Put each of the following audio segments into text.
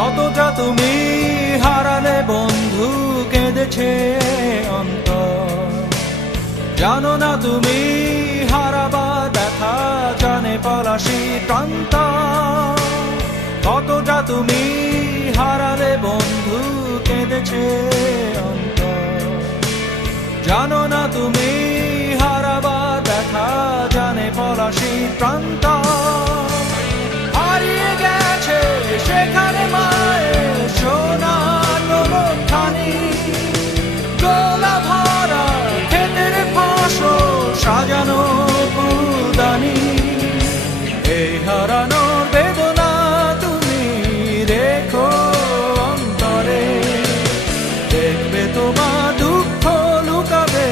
কতটা তুমি হারালে বন্ধু, কেঁদেছে অন্তর। জানো না তুমি হারাবার ব্যথা, জানে পলাশী প্রান্ত। কতটা তুমি হারালে বন্ধু, কেঁদেছে অন্তর। জানো না তুমি হারাবার ব্যথা, জানে পলাশী প্রান্ত। হারিয়ে গেছে সেখানে মায়ের সোনার গোলকখানি, গোলা ভরা ক্ষেতের ফসল সাজানো ফুলদানি। এই হারানোর বেদনা তুমি রেখো অন্তরে, দেখবে তোমার দুঃখ লুকাবে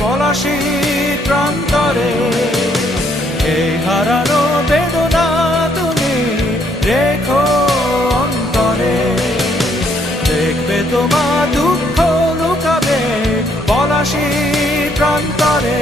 পলাশী প্রান্তরে। এই হারানোর বেদনা তুমি রেখো অন্তরে, দেখবে তোমার দুঃখ লুকাবে পলাশী প্রান্তরে।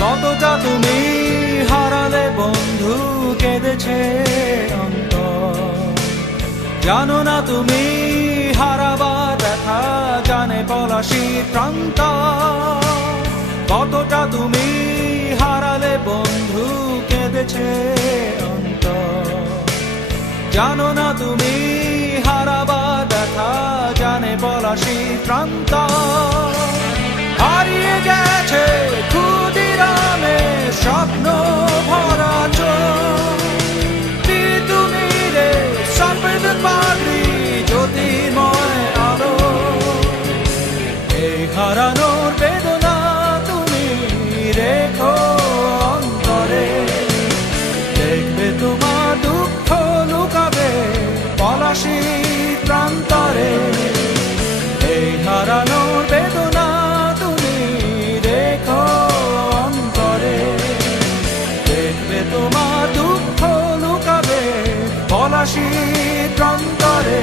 কতটা তুমি হারালে বন্ধু, কেঁদেছে অন্তর। জানো না তুমি হারাবার ব্যথা, জানে পলাশী প্রান্ত। কতটা তুমি হারালে বন্ধু, কেঁদেছে অন্তর। জানো না তুমি হারাবার ব্যথা, জানে পলাশী প্রান্ত। হারিয়ে গেছে ক্ষুদিরামে স্বপ্ন ভরা চোখ, তুমি রে সফেদ পাগড়ি জ্যোতির্ময় আলো। এই হারানোর বেদনা তুমি রেখো অন্তরে, দেখবে তোমার দুঃখ লুকাবে পলাশী প্রান্তরে। এই হারানোর বেদনা তুমি রেখো অন্তরে, দেখবে তোমার দুঃখ লুকাবে পলাশী প্রান্তরে।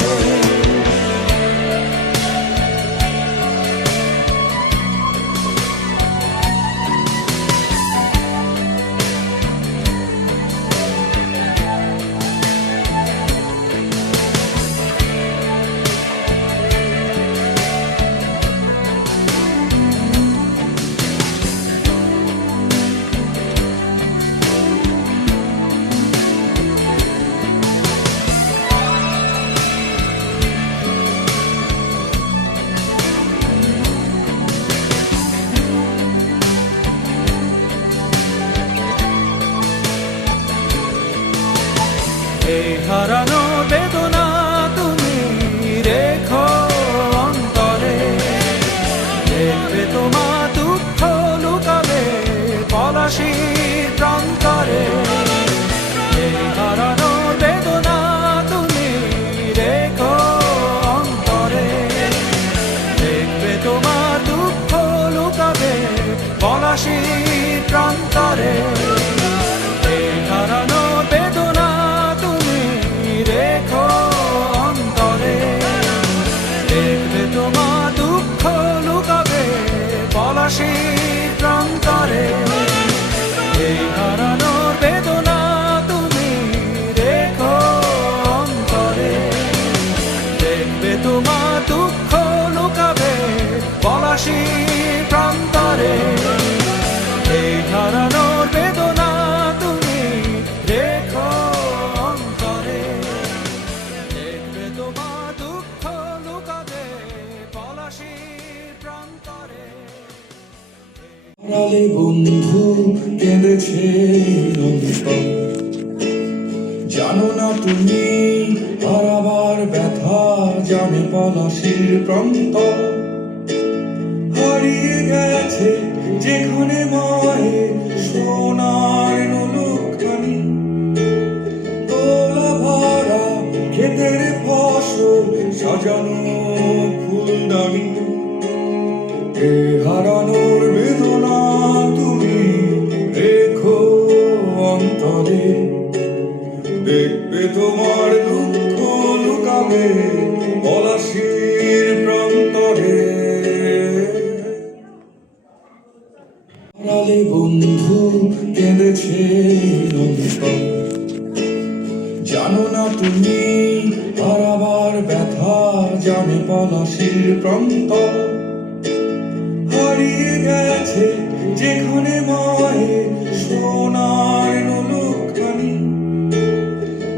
এই হারানোর বেদনা তুমি রেখো অন্তরে, দেখবে তোমার দুঃখ লুকাবে পলাশী প্রান্তরে। এই হারানোর বেদনা তুমি রেখো অন্তরে, দেখবে তোমার দুঃখ লুকাবে পলাশী প্রান্তরে। এই হারানোর বেদনা তুমি রেখো অন্তরে, দেখবে তোমার দুঃখ লুকাবে পলাশী প্রান্তরে। এই হারানোর বেদনা তুমি রেখো অন্তরে, দেখবে তোমার দুঃখ লুকাবে পলাশী প্রান্তরে। এই হারানোর বেদনা তুমি রেখো অন্তরে, দেখবে তোমার দুঃখ লুকাবে পলাশী প্রান্তরে। হারালে বন্ধু, কেঁদেছে অন্তর। জানো না তুমি হারাবার ব্যথা, জানে পলাশীর প্রান্ত। হারিয়ে গেছে যেখানে মায়ের সোনার নোলখানি, দোলা ভরা ক্ষেতের ফসল সাজানো ফুলদানি। এ হারানোর বেদনা তুমি রেখো অন্তরে, দেখবে তোমার দুঃখ লুকাবে পলাশির প্রান্তরে। হারালে বন্ধু কেঁদেছে অন্তর, জানো না তুমি হারাবার ব্যথা জানে পলাশির প্রান্তর। হারিয়ে গেছে যেখানে মায়ের সোনার নোলখানি,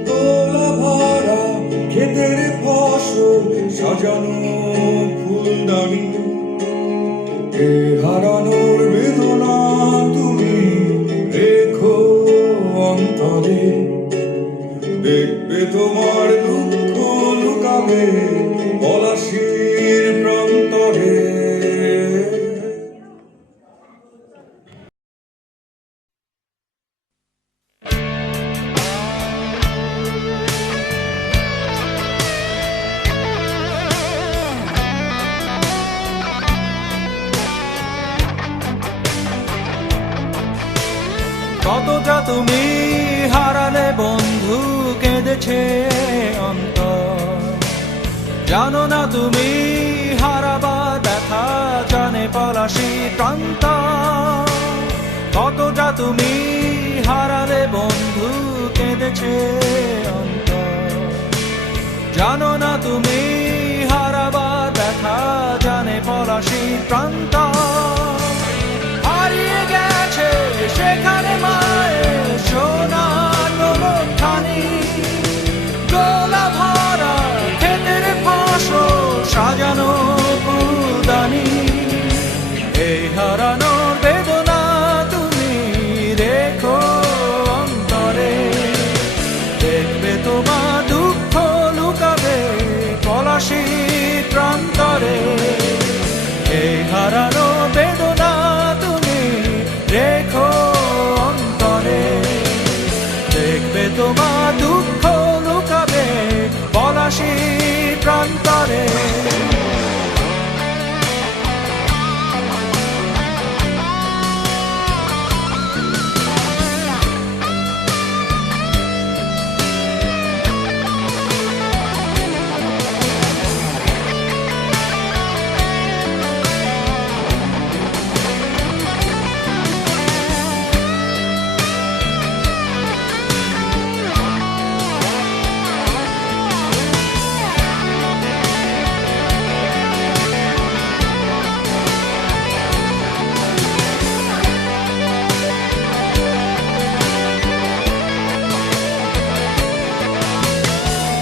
দোলা ভরা ক্ষেতের ফসল সাজানো ফুলদানি। এ হারানোর বেদনা তুমি রেখো অন্তরে, দেখবে তোমার দুঃখ লুকাবে পলাশির প্রান্তরে। কতটা তুমি হারালে বন্ধু কেঁদেছে অন্তর, জানো না তুমি হারাবার ব্যথা জানে পলাশি প্রান্ত। কতটা তুমি হারালে বন্ধু কেঁদেছে অন্তর, জানো না তুমি হারাবার ব্যথা জানে পলাশি প্রান্ত। হারিয়ে গেছে সেখানে মায়ের সোনার নোলখানি, গোলা ভরা ক্ষেতের ফসল সাজানো ফুলদানি। এই হারানোর বেদনা তুমি রেখো অন্তরে, দেখবে তোমার দুঃখ লুকাবে পলাশির প্রান্তরে। এই হারানোর বেদনা তুমি রেখো অন্তরে, দেখবে তোমার দুঃখ লুকাবে পলাশির প্রান্তরে।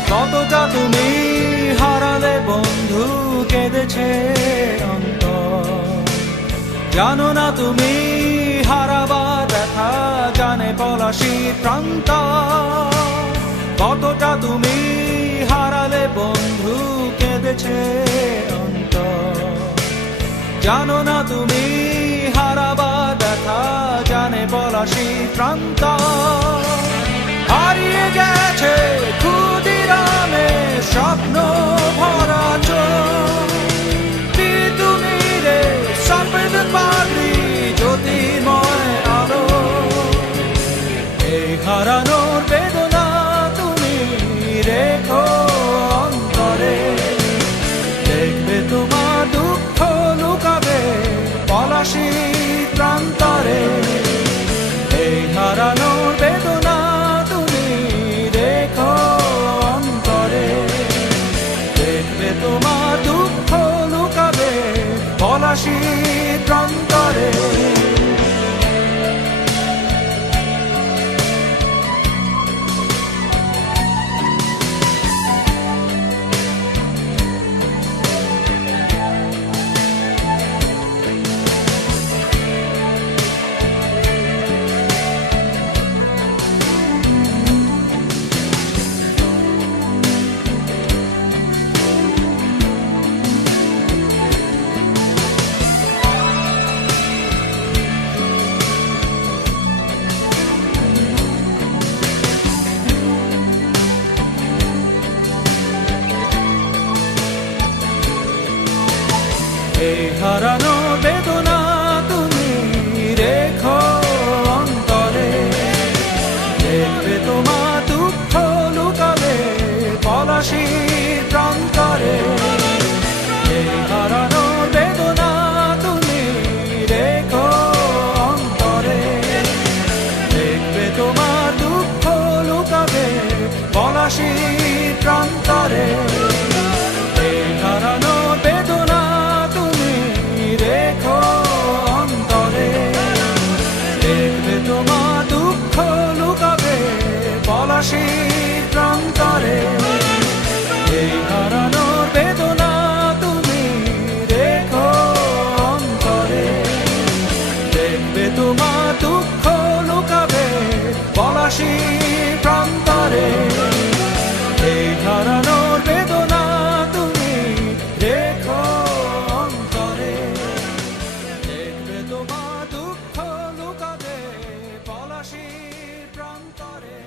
কতটা তুমি হারালে বন্ধু কেঁদেছে অন্তর, জানো না তুমি হারাবার ব্যথা জানে পলাশির প্রান্ত। কতটা তুমি হারালে বন্ধু কেঁদেছে অন্তর, জানো না তুমি হারাবার ব্যথা জানে পলাশির প্রান্ত। হারিয়ে গেছে ক্ষুদিরামে স্বপ্ন ভরা চোখ, তুমি রে সফেদ পাগড়ি জ্যোতির্ময় আলো। এই হারানোর বেদনা তুমি রেখো অন্তরে, দেখবে তোমার দুঃখ লুকাবে পলাশির প্রান্তরে। এই হারানোর বেদনা তুমি রেখো অন্তরে, দেখবে তোমার দুঃখ লুকাবে পলাশির প্রান্তরে। এই হারানো বেদনা তুমি রেখো অন্তরে, দেখবে তোমার দুঃখ লুকাবে পলাশির প্রান্তরে। এই হারানো বেদনা তুমি রেখো অন্তরে, দেখবে তোমার দুঃখ লুকাবে পলাশির প্রান্তরে। এই হারানো বেদনা তুমি রেখো অন্তরে, দেখবে তোমার দুঃখ লুকাবে পলাশির প্রান্তরে। এই হারানো বেদনা তুমি রেখো অন্তরে, দেখবে তোমার দুঃখ লুকাবে পলাশির প্রান্তরে। এই হারানোর বেদনা তুমি রেখো অন্তরে, দেখবে তোমার দুঃখ লুকাবে পলাশির প্রান্তরে।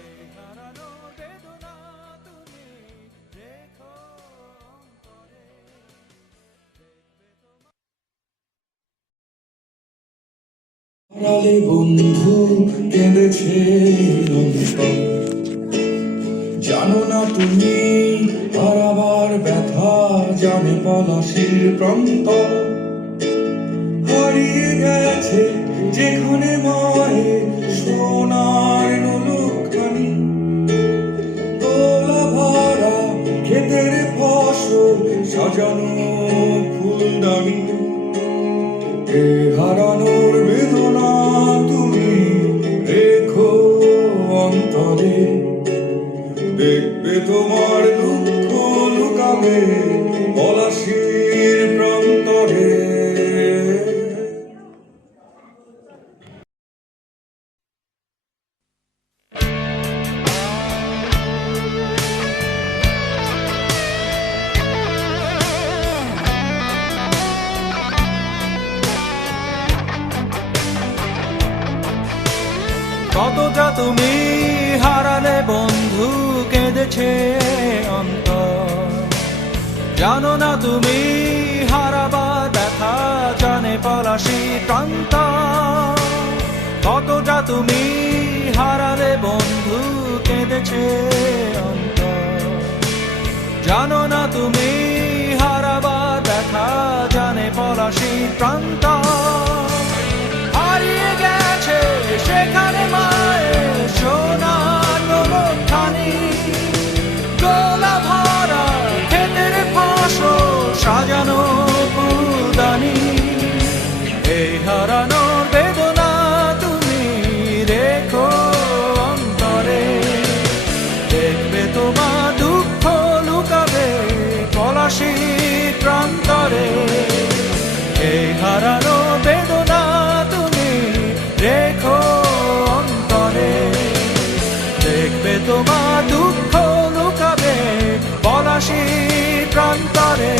এই হারানোর বেদনা তুমি রেখো অন্তরে, দেখবে তোমার। হারালে বন্ধু কেঁদেছে অন্তর, জানো না তুমি হারাবার ব্যথা জানে পলাশির প্রান্ত। হারিয়ে গেছে যেখানে মায়ের সোনার নোলকখানি, দোলা ভরা ক্ষেতের ফসল সাজানো ফুলদানি। এ হারানোর বেদনা তুমি রেখো অন্তরে, দেখবে তোমার দুঃখ লুকাবে পলাশির প্রান্তরে। কতটা তুমি হারালে বন্ধু কেঁদেছে অন্তর, জানো না তুমি হারাবার ব্যথা জানে পলাশির প্রান্ত। কতটা তুমি হারালে বন্ধু কেঁদেছে অন্তর, জানো না তুমি হারাবার ব্যথা জানে পলাশির প্রান্ত। হারিয়ে গেছে সেখানে মায়ের সোনার নোলকখানি, গোলা ভরা ক্ষেতের ফসল সাজানো ফুলদানি। এই হারানোর বেদনা তুমি রেখো অন্তরে, দেখবে তোমার দুঃখ লুকাবে পলাশির প্রান্তরে। এই হারানো বেদনা তুমি রেখো অন্তরে, দেখবে তোমার দুঃখ লুকাবে পলাশির প্রান্তরে।